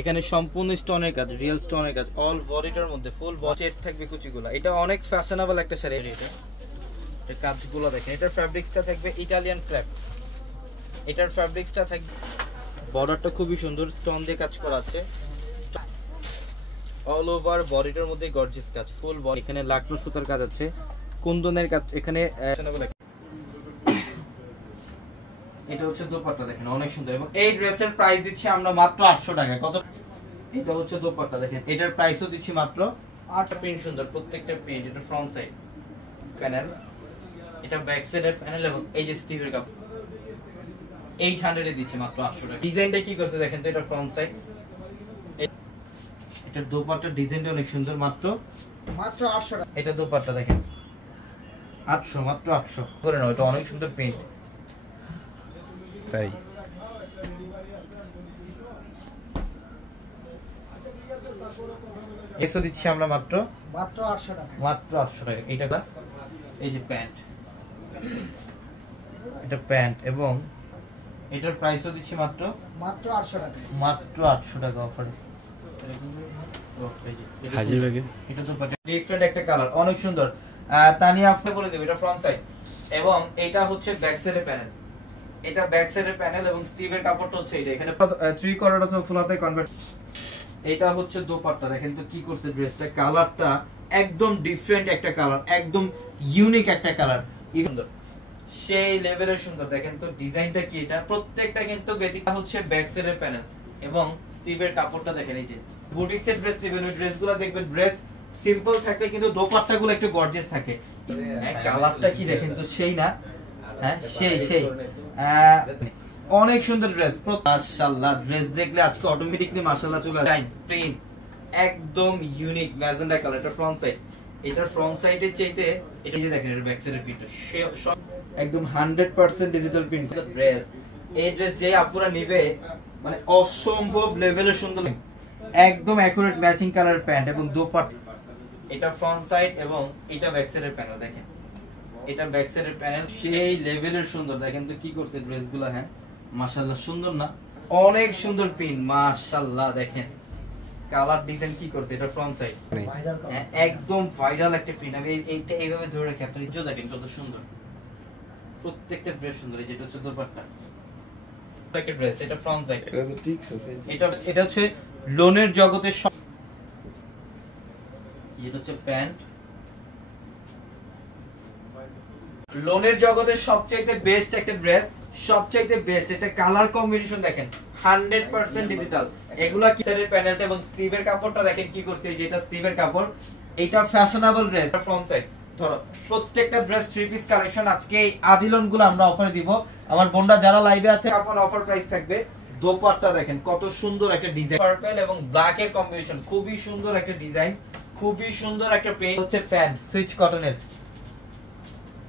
এখানে সম্পূর্ণ স্টোনের কাজ, রিয়েল স্টোনের কাজ, অল বডিটার মধ্যে ফুল বডি থাকবে কুচিগুলো। এটা অনেক ফ্যাশনেবল একটা শাড়ি। এটা কাজগুলো দেখেন। এটার ফ্যাব্রিক্সটা থাকবে ইটালিয়ান ক্র্যাপ। এটার ফ্যাব্রিক্সটা থাকবে, বর্ডারটা খুবই সুন্দর, স্টোন দিয়ে কাজ করা আছে। অল ওভার বডিটার মধ্যে গর্জিয়াস কাজ, ফুল বডি। এখানে লাকনো সুতার কাজ আছে, কুন্দনের কাজ। এখানে এটা হচ্ছে দোপাট্টা দেখেন অনেক সুন্দর। এবং এই ড্রেসের প্রাইস দিচ্ছি আমরা মাত্র 800 টাকা। কত? এটা হচ্ছে দোপাট্টা দেখেন, এটার প্রাইসও দিচ্ছি মাত্র 8। প্রিন্ট সুন্দর, প্রত্যেকটা প্রিন্ট। এটা ফ্রন্ট সাইড প্যানেল, এটা ব্যাক সাইডের প্যানেল এবং এই যে স্টিভের কাপ 800 এ দিচ্ছি মাত্র 800 টাকা। ডিজাইনটা কি করছে দেখেন তো, এটা ফ্রন্ট সাইড। এটা দোপাট্টার ডিজাইনটা অনেক সুন্দর, মাত্র 800 টাকা। এটা দোপাট্টা দেখেন 800, মাত্র 800 করে নাও। এটা অনেক সুন্দর প্রিন্ট। তাই এসো দিচ্ছি আমরা মাত্র মাত্র 800 টাকা। মাত্র 800 টাকা। এইটা এই যে প্যান্ট, এটা প্যান্ট এবং এটার প্রাইসও দিচ্ছি মাত্র মাত্র 800 টাকা। মাত্র 800 টাকা অফারে। হাজির ব্যাগে এটা তো ডিফারেন্ট একটা কালার, অনেক সুন্দর। তানিয়া আপনি বলে দেব এটা ফ্রন্ট সাইড এবং এটা হচ্ছে ব্যাক সাইডের প্যানেল। এটা ব্যাক সাইডের প্যানেল এবং স্টিভের কাপড়টা হচ্ছে এটা, এখানে 3 কোয়ার্টার অথবা ফুল হাতে কনভার্ট। এটা হচ্ছে দোপাট্টা, দেখেন তো কি করছে ড্রেসটা, কালারটা একদম ডিফারেন্ট একটা কালার, একদম ইউনিক একটা কালার, সুন্দর সেই লেভেলের সুন্দর। দেখেন তো ডিজাইনটা কি, এটা প্রত্যেকটা কিন্তু বেদিকা হচ্ছে ব্যাক সাইডের প্যানেল এবং স্টিভের কাপড়টা দেখেন। এই যে বুটিক্সের ড্রেস দিবেন, ওই ড্রেসগুলো দেখবেন ড্রেস সিম্পল থাকে কিন্তু দোপাট্টাগুলো একটু গর্জিয়াস থাকে। কালারটা কি দেখেন তো সেই না, হ্যাঁ সেই অনেক সুন্দর ড্রেস। মাশাআল্লাহ, ড্রেস দেখলে আজকে অটোমেটিকলি মাশাআল্লাহ চলে আসে। প্রিন্ট একদম ইউনিক ম্যাজেন্ডা কালার, এটা ফ্রন্ট সাইড। এটার ফ্রন্ট সাইডের চাইতে এটা যে দেখেন এটা ব্যাক সাইডের প্রিন্টটা একদম 100% ডিজিটাল প্রিন্ট ড্রেস। এই ড্রেস যে আপুরা নিবে মানে অসম্ভব লেভেলের সুন্দর, একদম অ্যাকুরেট ম্যাচিং কালার প্যান্ট এবং দোপাট্টা। এটা ফ্রন্ট সাইড এবং এটা ব্যাক সাইডের প্যানেল, দেখেন এটা ব্যাক সাইডের প্যানেল সেই লেভেলের সুন্দর। দেখেন তো কি করছে ড্রেসগুলো, হ্যাঁ মাশাআল্লাহ সুন্দর না, অনেক সুন্দর প্রিন্ট মাশাআল্লাহ। দেখেন কালার ডিজাইন কি করছে, এটা ফ্রন্ট সাইড ভাইরাল কালার। একদম ভাইরাল একটা প্রিন্ট। আমি এইটা এইভাবে ধরে রাখি, আপনারা ইজ্জত দেখেন কত সুন্দর, প্রত্যেকটা ড্রেস সুন্দর। এই যেটা হচ্ছে দোপাট্টা, একটা ড্রেস, এটা ফ্রন্ট সাইড, এটা হচ্ছে লোনের জগতের সব। এটা হচ্ছে প্যান্ট, লোনের জগতের সবচাইতে বেস্ট একটা ড্রেস, সবচাইতে বেস্ট। এটা কালার কম্বিনেশন দেখেন 100% ডিজিটাল। এগুলা কিসের প্যানেলটা এবং স্টিভের কাপড়টা দেখেন কি করছে, যেটা স্টিভের কাপড়, এটা ফ্যাশনেবল ড্রেস ফ্রন্ট সাইড। ধরো প্রত্যেকটা ড্রেস 3 পিস কালেকশন আজকে এই আদিলন গুলো আমরা অফারে দিব। আমার বোনরা যারা লাইভে আছে কাপড় অফার প্রাইস থাকবে। দোপাট্টা দেখেন কত সুন্দর একটা ডিজাইন, পার্পল এবং ব্ল্যাক এর কম্বিনেশন, খুবই সুন্দর একটা ডিজাইন, খুবই সুন্দর একটা প্রিন্ট। হচ্ছে প্যান্ট সুইচ কটনের।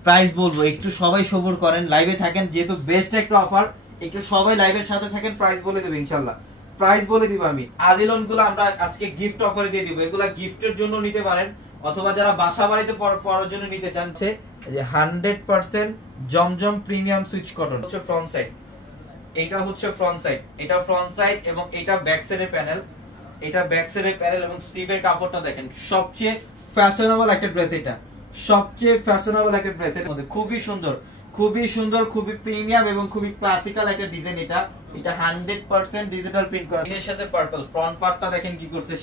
প্রাইস বলবো, একটু সবাই সবুর করেন, লাইভে থাকেন, যেহেতু বেস্ট একটা অফার, একটু সবাই লাইভের সাথে থাকেন। প্রাইস বলে দেব ইনশাআল্লাহ, প্রাইস বলে দিব আমি। আদিলন গুলো আমরা আজকে গিফট অফারে দিয়ে দিব, এগুলা গিফটের জন্য নিতে পারেন অথবা যারা বাসা বাড়িতে পরার জন্য নিতে চান। যে 100% জমজম প্রিমিয়াম সুইচ কটন হচ্ছে ফ্রন্ট সাইড, এটা হচ্ছে ফ্রন্ট সাইড, এটা ফ্রন্ট সাইড এবং এটা ব্যাক সাইডের প্যানেল, এটা ব্যাক সাইডের প্যানেল এবং স্টিভের কাপড়টা দেখেন। সবচেয়ে ফ্যাশনেবল একটা ড্রেস, এটা সবচেয়ে ফ্যাশনেবল একটা ড্রেস, এর মধ্যে খুবই সুন্দর, খুবই সুন্দর, খুবই প্রিমিয়াম এবং খুবই ক্লাসিক্যাল একটা ডিজাইন। এটা 100% ডিজিটাল প্রিন্ট করা, এর সাথে পার্পল। ফ্রন্ট পার্টটা দেখেন কি করছে,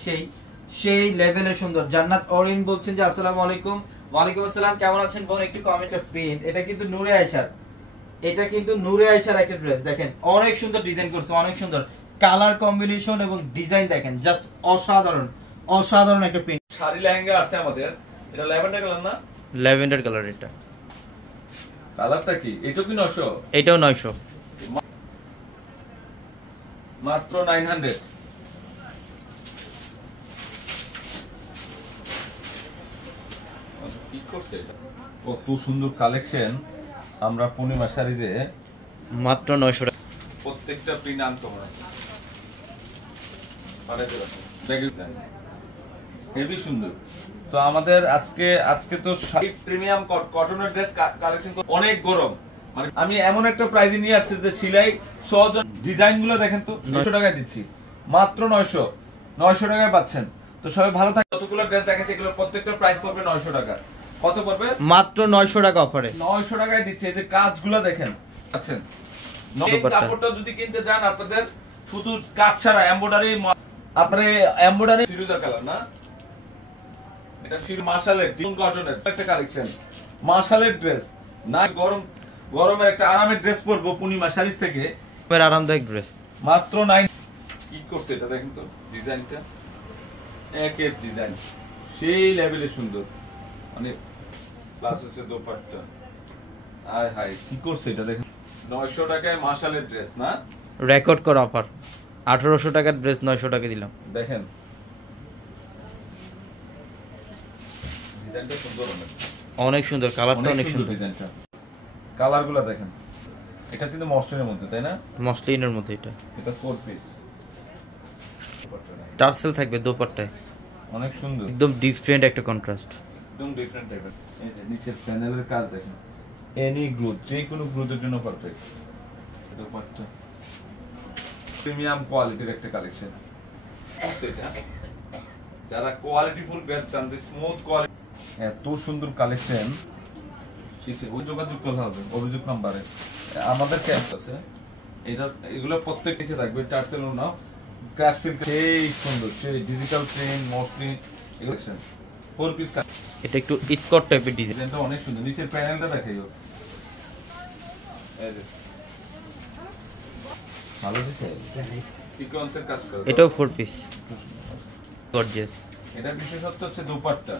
সেই লেভেলে সুন্দর। জান্নাত অরিন বলছেন যে আসসালামু আলাইকুম। ওয়ালাইকুম আসসালাম, কেমন আছেন বোন? একটু কমেন্টে প্রিন্ট, এটা কিন্তু নূরে আয়েশার, এটা কিন্তু নূরে আয়েশার একটা ড্রেস। দেখেন অনেক সুন্দর ডিজাইন করছে, অনেক সুন্দর কালার কম্বিনেশন এবং ডিজাইন দেখেন, জাস্ট অসাধারণ, অসাধারণ একটা প্রিন্ট। শাড়ি লেহেঙ্গা আছে আমাদের, এটা ল্যাভেন্ডার কালার না? Lavender colour. এটা কালারটা কি? এটা কি 900? এটাও 900। মাত্র 900। কি করছে এটা? কত সুন্দর কালেকশন। আমরা পূর্ণিমা শাড়িতে মাত্র 900 টাকা। প্রত্যেকটা প্রিন্ট আনকমন আছে। হেভি সুন্দর। তো আমাদের আজকে তো প্রিমিয়াম কটনের ড্রেস কালেকশন অনেক গরম, মানে আমি এমন একটা প্রাইজে নিয়ে আসছি যে সেলাই সহজ, ডিজাইন গুলো দেখেন তো। 900 টাকায় দিচ্ছি, মাত্র 900 টাকায় পাচ্ছেন। তো সবাই ভালো থাকে। কতগুলো ড্রেস দেখাচ্ছি, এগুলো প্রত্যেকটা প্রাইস পড়বে 900 টাকা। কত পড়বে? মাত্র 900 টাকা অফারে। 900 টাকায় দিচ্ছে। এই যে কাজগুলো দেখেন, আছেন কাপড়টা যদি কিনতে চান আপনাদের শুধু কাজ ছাড়া এমব্রয়ডারি, আপনার এমব্রয়ডারি ফিরোজা কালার না, এটা মার্শালের কটনের একটা কালেকশন, মার্শালের ড্রেস না। গরমের একটা আরামের ড্রেস পরবো পূর্ণিমা শাড়ি থেকে, আরামদায়ক ড্রেস মাত্র 9। কি করছে এটা দেখেন তো, ডিজাইনটা একের ডিজাইন সেই লেভেলে সুন্দর, মানে প্লাস হচ্ছে দোপাট্টা। আয় হায় কি করছে এটা দেখেন। 900 টাকায় মার্শালের ড্রেস না, রেকর্ড করা অফার। 1800 টাকার ড্রেস 900 টাকা দিলাম। দেখেন ডিজাইনটা সুন্দর, অনেক সুন্দর, কালারটা অনেক সুন্দর। ডিজাইনটা কালারগুলো দেখেন। এটা কিন্তু মসলিনের মধ্যে, তাই না? মসলিনের মধ্যে। এটা 4 পিস। টার্সেল থাকবে দোপাট্টায়, অনেক সুন্দর, একদম ডিফারেন্ট একটা কন্ট্রাস্ট। একদম ডিফারেন্ট টাইপের। এই যে নিচের প্যানেলের কাজ দেখেন, এনি গ্রোথ, যে কোনো গ্রোথের জন্য পারফেক্ট। দোপাট্টা প্রিমিয়াম কোয়ালিটির একটা কালেকশন। সেটা যারা কোয়ালিটিফুল ব্যাগ চান, স্মুথ কোয়ালিটি, এত সুন্দর কালেকশন, কিসে ওই যোগাযোগ করতে হবে অভিযোগ নম্বরে। আমাদের ক্যাম্প আছে, এটা এগুলো প্রত্যেক নিচে থাকবে টার্সেল না ক্রাফট সিল্ক, সেই সুন্দর, সেই ডিজিটাল প্রিন্ট মসলিন, এগুলো 4 পিস। এটা একটু ইটকট টাইপের ডিজাইন। ডিজাইনটা অনেক সুন্দর, নিচের প্যানেলটা দেখাইও, এই যে ভালো দিছে, সিকোয়েন্সের কাজ করে। এটাও 4 পিস গর্জিয়াস। এটা বিশেষত্ব হচ্ছে দোপাট্টা,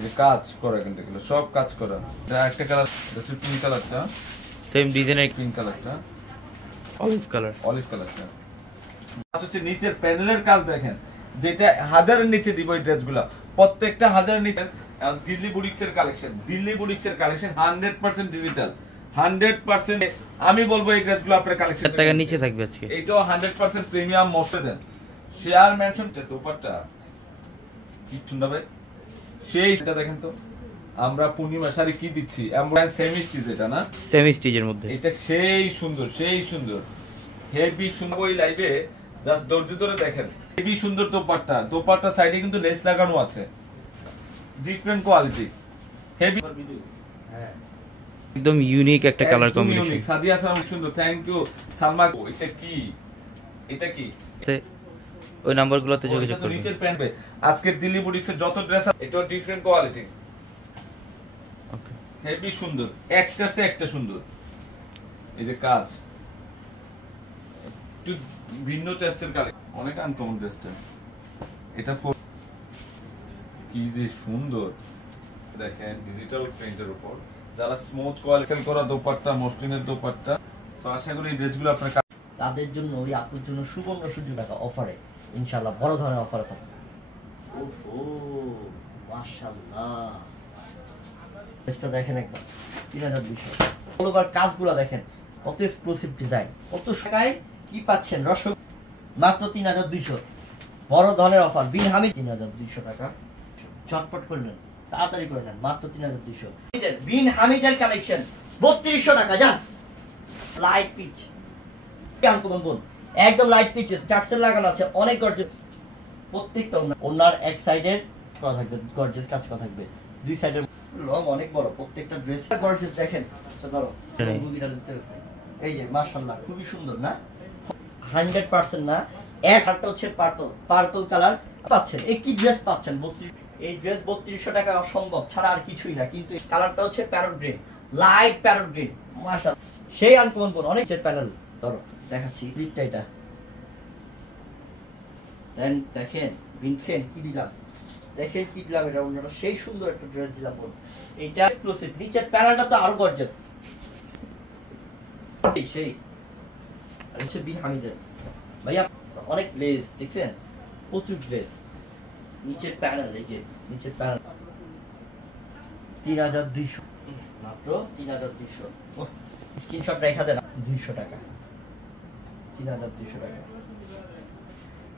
যে কাজ করা, কিন্তু এগুলো সব কাজ করা। এটা একটা কালার, এটা হচ্ছে পিঙ্ক কালারটা, সেম ডিজাইনের পিঙ্ক কালারটা, অলিভ কালার। অলিভ কালারটা। হচ্ছে নিচের প্যানেলের কাজ দেখেন, যেটা হাজারের নিচে দিব এই ড্রেসগুলো, প্রত্যেকটা হাজারের নিচে। দিল্লি বুটিক্সের কালেকশন, দিল্লি বুটিক্সের কালেকশন 100% ডিজিটাল, 100%। আমি বলবো এই ড্রেসগুলো আপনার কালেকশন টাকা নিচে থাকবে আজকে। এইটাও 100% প্রিমিয়াম মসলে দেন। শেয়ার মেনশন দোপাট্টা কি সুন্দর ভাই, সেইটা দেখেন তো। আমরা পূর্ণিমা শাড়ি কি দিচ্ছি, এমব্রয়ডারি সেমি স্টিচ, এটা না সেমি স্টিচের মধ্যে। এটা সেই সুন্দর, সেই সুন্দর, হেভি সুন্দর। ওই লাইভে জাস্ট ধৈর্য ধরে দেখেন, হেভি সুন্দর দোপাট্টা। দোপাট্টা সাইডে কিন্তু লেস লাগানো আছে, ডিফারেন্ট কোয়ালিটি, হেভি, একদম ইউনিক একটা কালার কম্বিনেশন। সাদিয়া সালাম সুন্দর, থ্যাংক ইউ সালমা। এটা কি, এটা কি, ওই নাম্বারগুলোতে যোগাযোগ তো করবেন। নিচের প্যান্ট। আজকের দিল্লি বুটিক্সের যত ড্রেস আছে, এটা ডিফারেন্ট কোয়ালিটি, ওকে, হেভি সুন্দর, একটার চেয়ে একটা সুন্দর। এই যে কাজ একটু ভিন্ন টেস্টের কালেকশন, অনেক আনকমন ড্রেসটা। এটা কি যে সুন্দর দেখেন, ডিজিটাল প্রিন্টের উপর, যারা স্মুথ কোয়ালিটি করা দোপাট্টা, মসলিনের দোপাট্টা, তো আশা করি এই ড্রেসগুলো আপনার তাদের জন্য ওই আপুর জন্য সুবর্ণ সুযোগ টাকা অফারে ইনশাআল্লাহ বড় ধরনের অফার থাকবে। ওহো মাশাআল্লাহ, ড্রেসটা দেখেন একবার 3200। ওভার কাজগুলো দেখেন, কত এক্সক্লুসিভ ডিজাইন, কত টাকায় কি পাচ্ছেন রসক, মাত্র 3200। বড় ধরনের অফার, বিন হামিদ 3200 টাকা। চটপট করে নেন, তাড়াতাড়ি করে নেন, মাত্র 3200। বিন হামিদের কালেকশন 3200 টাকা। যান, লাইট পিচ একদম লাইট পিচ, টার্সেল লাগানো আছে, অনেক গর্জিয়াস। প্রত্যেকটা ওনার এক সাইডের করা থাকবে, গর্জিয়াস কাজ করা থাকবে, দুই সাইডের রং অনেক বড়, প্রত্যেকটা ড্রেস গর্জিয়াস। দেখেন ধরো, এই যে মাশাআল্লাহ, খুবই সুন্দর না, 100% না। এক হারটা হচ্ছে পার্পল কালার পাচ্ছেন। এই কি ড্রেস পাচ্ছেন 32, এই ড্রেস 3200 টাকা অসম্ভব ছাড়া আর কিছুই না। কিন্তু এই কালারটা হচ্ছে parrot green, light parrot green, মাশাআল্লাহ সেই আনকমন বোন। অনেক প্যানেল ধরো দেখাচ্ছি, ক্লিপটা এটা দেন, দেখেন বিনখেন কি দিলাম, দেখেন কি দিলাম, এটা অন্যটা সেই সুন্দর একটা ড্রেস দিলাম বোন। এটা এক্সক্লুসিভ, নিচের প্যানেলটা তো আরো গর্জিয়াস, সেই আর হচ্ছে বিন হামিদের ভাইয়া অনেক লেস দেখছেন, প্রচুর লেস, নিচের প্যানেল, এই যে নিচের প্যানেল 3200, মাত্র 3200। স্ক্রিনশট রেখা দেন, 200 টাকা, 3200 টাকা।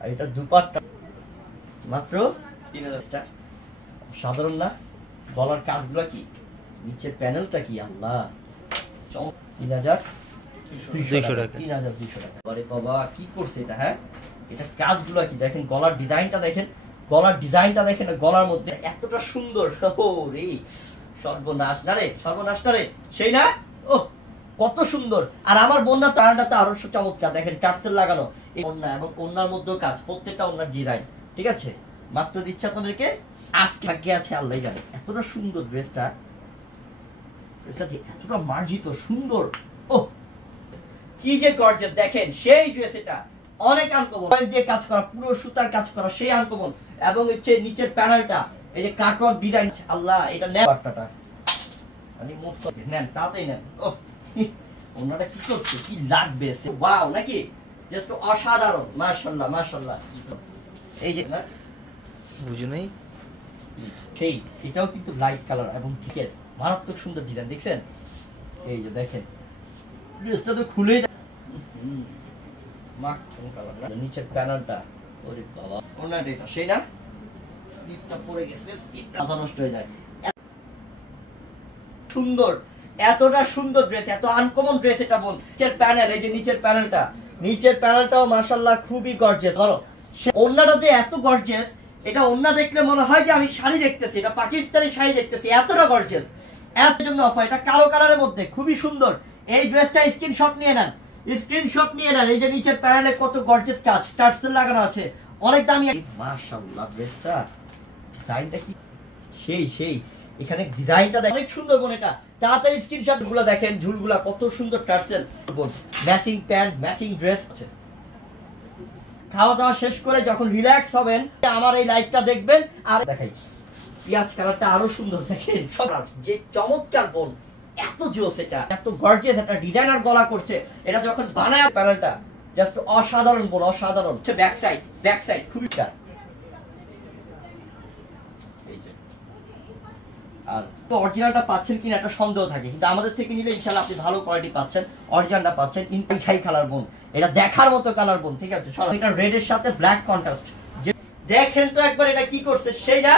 আর এটা দুপাট্টা মাত্র 3000 টাকা। সাধারণ না, গলার কাজগুলো কি, নিচের প্যানেলটা কি, আল্লাহ 3200 টাকা, 3200 টাকা। আরে বাবা কি করছে এটা, হ্যাঁ এটা কাজগুলো কি দেখেন, গলার ডিজাইনটা দেখেন, গলার ডিজাইনটা দেখেন, গলার মধ্যে এতটা সুন্দর। ও রে সর্বনাশ না রে, সর্বনাশ না রে, সেই না, ও কত সুন্দর। আর আমার বন্যা তারাটা তো আরো চমৎকার, দেখেন টার্সেল লাগানো ওন্না, এবং ওন্নার মধ্যেও কাজ, প্রত্যেকটা ওন্নার ডিজাইন, ঠিক আছে। মাত্র দিচ্ছে আপনাদেরকে, আজকে ভাগ্যে আছে আল্লাহ জানে। এতটা সুন্দর ড্রেসটা, ড্রেসটা যে এতটা মার্জিত সুন্দর, ও কি যে গর্জিয়াস। দেখেন সেই ড্রেস, এটা অনেক আনকমন, দিয়ে কাজ করা, পুরো সুতার কাজ করা, সেই আনকমন। এবং হচ্ছে নিচের প্যানেলটা, এই যে কাটওয়ার্ক ডিজাইন, আল্লাহ এটা নেন, বাট্টাটা আমি মুভ করে নেন, তাতেই নেন। ও ওনারা কি করছে, কি লাগবে, ওয়াও নাকি, জাস্ট অসাধারণ, মাশাআল্লাহ মাশাআল্লাহ। এই যে বুঝো নাই, সেই এটাও কিন্তু লাইট কালার এবং ঠিকের মারাত্মক সুন্দর ডিজাইন, দেখছেন। এই যে দেখেন ড্রেসটা তো খুলেই মাখন কালার, নিচের প্যানেলটা ওরে বাবা ওনার এটা সেই না স্লিপটা পড়ে গেছে, স্লিপটা মাথা নষ্ট হয়ে যায়। সুন্দর, এতটা সুন্দর ড্রেস, এত আনকমন ড্রেস এটা বোন। নিচের প্যানেল, এই যে নিচের প্যানেলটাও মাশাআল্লাহ খুবই গর্জিয়াস। ধরো ওন্নাটাতে এত গর্জিয়াস, এটা ওন্না দেখলে মনে হয় যে আমি শাড়ি দেখতেছি, এটা পাকিস্তানি শাড়ি দেখতেছি, এতটা গর্জিয়াস। এর জন্য অফার, এটা কালো কালারের মধ্যে খুবই সুন্দর। এই ড্রেসটা স্ক্রিনশট নিয়ে নেন, এই যে নিচের প্যানেলে কত গর্জিয়াস কাজ, টার্সেল লাগানো আছে, অনেক দামি। মাশাআল্লাহ ড্রেসটা ডিজাইনটা কি সেই এখানে ডিজাইনটা দেখেন অনেক সুন্দর বোন। এটা তাড়াতাড়ি স্ক্রিনশট গুলো দেখেন, ঝুলগুলা কত সুন্দর টার্সেল বোন, ম্যাচিং প্যান্ট, ম্যাচিং ড্রেস আছে। খাওয়া দাওয়া শেষ করে যখন রিল্যাক্স হবেন আমার এই লাইভটা দেখবেন। আর দেখাই পিয়াজ কালারটা আরো সুন্দর দেখেন, যে চমৎকার বোন, এত জোস, এটা এত গর্জিয়াস, একটা ডিজাইনার গলা করছে। এটা যখন বানায় প্যানেলটা জাস্ট অসাধারণ বোন, অসাধারণ। ব্যাক সাইড খুবই আর তো অরিজিনালটা পাচ্ছেন কিনা একটা সন্দেহ থাকে, কিন্তু আমাদের থেকে নিলে ইনশাআল্লাহ আপনি ভালো কোয়ালিটি পাচ্ছেন, অরিজিনালটা পাচ্ছেন। খাই কালার বোন, এটা দেখার মতো কালার বোন, ঠিক আছে। এটা রেড এর সাথে ব্ল্যাক কন্ট্রাস্ট, দেখেন তো একবার এটা কি করছে সেইটা,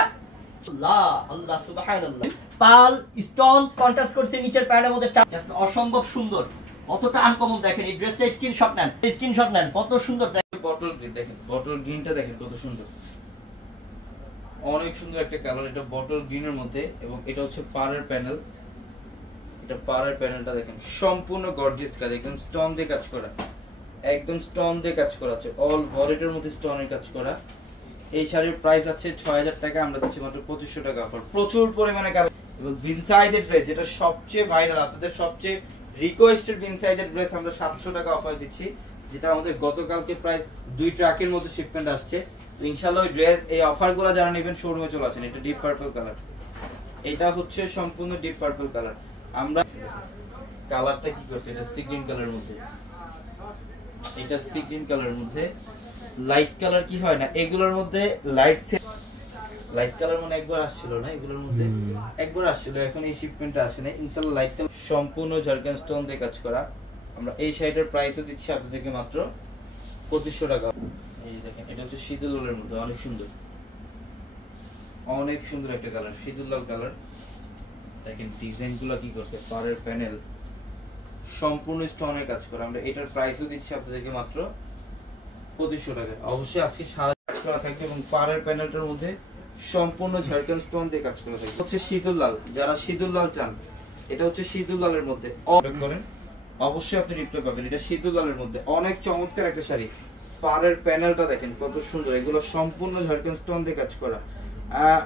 আল্লাহ সুবহানাল্লাহ। পাল স্টোন কন্ট্রাস্ট করছে নিচের প্যানেলের মধ্যে, জাস্ট অসম্ভব সুন্দর, কতটা আনকমন। দেখেন এই ড্রেসটা স্ক্রিনশট নেন, কত সুন্দর। বটল গ্রিন দেখেন, বটল গ্রিনটা দেখেন কত সুন্দর, অনেক সুন্দর একটা কালার। এটা বটল গ্রিনের মধ্যে, এবং এটা হচ্ছে পাড়ের প্যানেল। এটা পাড়ের প্যানেলটা দেখেন সম্পূর্ণ গর্জিয়াস কাজ, একদম স্টোন দিয়ে কাজ করা, একদম স্টোন দিয়ে কাজ করা আছে, অল বডিটার মধ্যে স্টোনের কাজ করা। এই শাড়ির প্রাইস আছে 6000 টাকা, আমরা দিচ্ছি মাত্র 2500 টাকা অফার। প্রচুর পরিমাণে কালার, এবং বিনসাইজের ড্রেস যেটা সবচেয়ে ভাইরাল, আপনাদের সবচেয়ে রিকোয়েস্টেড বিনসাইজের ড্রেস আমরা 700 টাকা অফার দিচ্ছি, যেটা আমাদের গতকালকে প্রায় 2 ট্রাকের মতো শিপমেন্ট আসছে। ইনশাআল্লাহ ওই ড্রেস, এই অফারগুলো যারা নেবেন শোরুমে চলে আসেন। এটা ডিপ পার্পল কালার, এটা হচ্ছে সম্পূর্ণ ডিপ পার্পল কালার। আমরা কালারটা কি করছি, এটা সি গ্রিন কালারের মধ্যে, এটা সি গ্রিন কালারের মধ্যে। লাইট কালার কি হয় না এগুলোর মধ্যে, লাইট কালার মানে একবার আসছিল না এগুলোর মধ্যে, একবার আসছিল, এখন এই শিপমেন্টটা আসে না। ইনশাআল্লাহ লাইট কালার সম্পূর্ণ জারকান স্টোন দিয়ে কাজ করা। আমরা এই শাড়িটার প্রাইসও দিচ্ছি আপনাদেরকে মাত্র 2500 টাকা। এই দেখেন এটা হচ্ছে শীতল লালের মধ্যে, অনেক সুন্দর, অনেক সুন্দর একটা কালার, শীতল লাল কালার। দেখেন ডিজাইনগুলো কি করছে, পাড়ের প্যানেল সম্পূর্ণ স্টোনের কাজ করা। আমরা এটার প্রাইসও দিচ্ছি আপনাদেরকে মাত্র 2500 টাকা। অবশ্যই আজকে সারা কাজ করা থাকবে, এবং পাড়ের প্যানেলটার মধ্যে সম্পূর্ণ ঝাড়খান্ড স্টোন দিয়ে কাজ করা থাকবে। হচ্ছে শীতল লাল, যারা শীতল লাল চান, এটা হচ্ছে শীতল লালের মধ্যে অর্ডার করেন, অবশ্যই আপনি রিপ্লাই পাবেন। এটা শীতল লালের মধ্যে অনেক চমৎকার একটা শাড়ি। পাড়ের প্যানেলটা দেখেন কত সুন্দর, এগুলো সম্পূর্ণ ঝাড়খান্ড স্টোন দিয়ে কাজ করা।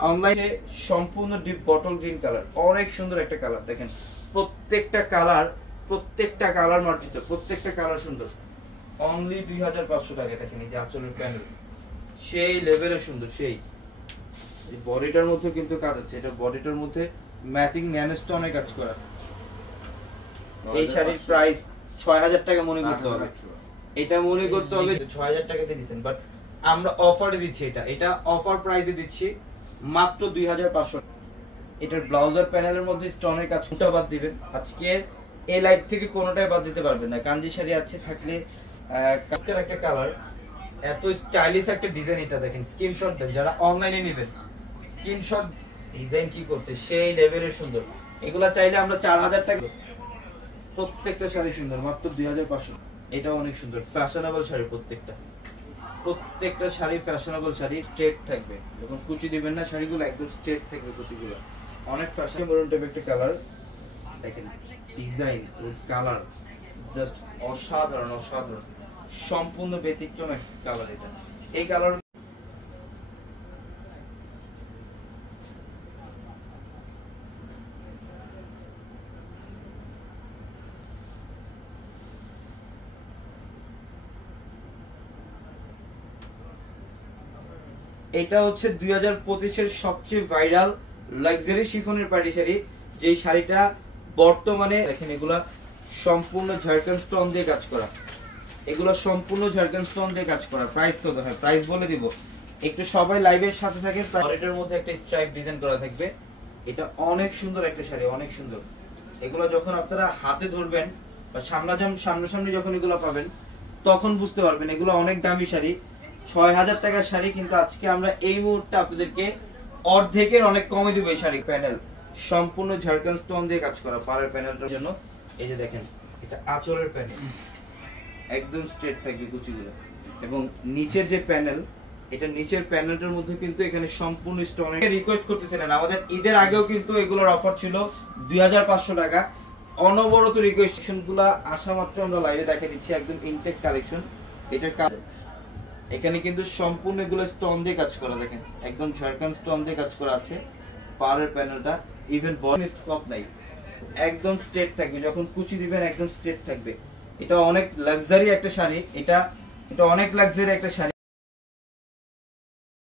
অনলাইনে সম্পূর্ণ ডিপ বটল গ্রিন কালার, অনেক সুন্দর একটা কালার। দেখেন প্রত্যেকটা কালার মার্জিত, প্রত্যেকটা কালার সুন্দর। অনলি 2500 টাকা। দেখেন এই যে আঁচলের প্যানেল সেই লেভেলে সুন্দর, সেই বডিটার মধ্যে কিন্তু কাজ আছে, এটা বডিটার মধ্যে ম্যাচিং ন্যানো স্টোনে কাজ করা। এই শাড়ির প্রাইস 6000 টাকা মনে করতে হবে, এটা মনে করতে হবে 6000 টাকাতে দিচ্ছেন, বাট আমরা অফারে দিচ্ছি, এটা অফার প্রাইসে দিচ্ছি মাত্র 2500। এটার ব্লাউজার প্যানেলের মধ্যে স্টোনের কাজ কোনটা বাদ দিবেন আজকে এই লাইভ থেকে, কোনোটাই বাদ দিতে পারবেন না। কাঞ্জি শাড়ি আছে থাকলে কালার, একটা কালার, এত স্টাইলিশ একটা ডিজাইন। এটা দেখেন স্ক্রিনশট দেন যারা অনলাইনে নেবেন, স্ক্রিনশট ডিজাইন কি করতে সেই লেভেলের সুন্দর। এগুলা চাইলে আমরা 4000 টাকা, প্রত্যেকটা শাড়ি সুন্দর, মাত্র 2500। এটা অনেক সুন্দর ফ্যাশনেবল শাড়ি, প্রত্যেকটা শাড়ি ফ্যাশনেবল শাড়ি, স্ট্রেট থাকবে, যখন কুচি দিবেন না শাড়িগুলো একদম স্ট্রেট থাকবে কুচিগুলো, অনেক ফ্যাশন। মেরুন টাইপের একটা কালার, দেখেন ডিজাইন ও কালার জাস্ট অসাধারণ, সম্পূর্ণ ব্যতিক্রম একটা কালার। এটা এই কালার এটা হচ্ছে 2025-এর সবচেয়ে ভাইরাল লাক্সারি শিফনের পার্টি শাড়ি, যেই শাড়িটা বর্তমানে দেখেন এগুলা সম্পূর্ণ ঝাড়খান্ড স্টোন দিয়ে কাজ করা, এগুলো সম্পূর্ণ ঝাড়খান্ড স্টোন দিয়ে কাজ করা। প্রাইস কত হয় প্রাইস বলে দিব, একটু সবাই লাইভের সাথে থাকেন। এটার মধ্যে একটা স্ট্রাইপ ডিজাইন করা থাকবে, এটা অনেক সুন্দর একটা শাড়ি, অনেক সুন্দর। এগুলো যখন আপনারা হাতে ধরবেন বা সামনাসামনি যখন এগুলো পাবেন তখন বুঝতে পারবেন এগুলো অনেক দামি শাড়ি। 6000 টাকার শাড়ি, কিন্তু আজকে আমরা এই মুহূর্তে আপনাদেরকে অর্ধেকের অনেক কমে দিব। এই শাড়ি প্যানেল সম্পূর্ণ ঝাড়খান্ড স্টোন দিয়ে কাজ করা, পাড়ের প্যানেলটার জন্য। এই যে দেখেন, এটা আঁচলের প্যানেল, একদম স্ট্রেট থাকবে কুচিগুলো, এবং নিচের যে প্যানেল, এটা নিচের প্যানেলটার মধ্যে কিন্তু এখানে সম্পূর্ণ স্টোন। রিকোয়েস্ট করতেছিলেন, আমাদের ঈদের আগেও কিন্তু এগুলোর অফার ছিল 2500 টাকা। অনবরত রিকোয়েস্টেশন গুলা আসা মাত্র আমরা লাইভে দেখে দিচ্ছি, একদম ইনটেক কালেকশন। এটার এখানে কিন্তু সম্পূর্ণ এগুলো স্টোন দিয়ে কাজ করা, দেখেন একদম ঝাড়খান্ড স্টোন দিয়ে কাজ করা আছে। পাড়ের প্যানেলটা ইভেন বডি স্টপ নাই, একদম স্ট্রেট থাকবে, যখন কুচি দিবেন একদম স্ট্রেট থাকবে। এটা অনেক লাক্সারি একটা শাড়ি, এটা অনেক লাক্সারি একটা শাড়ি।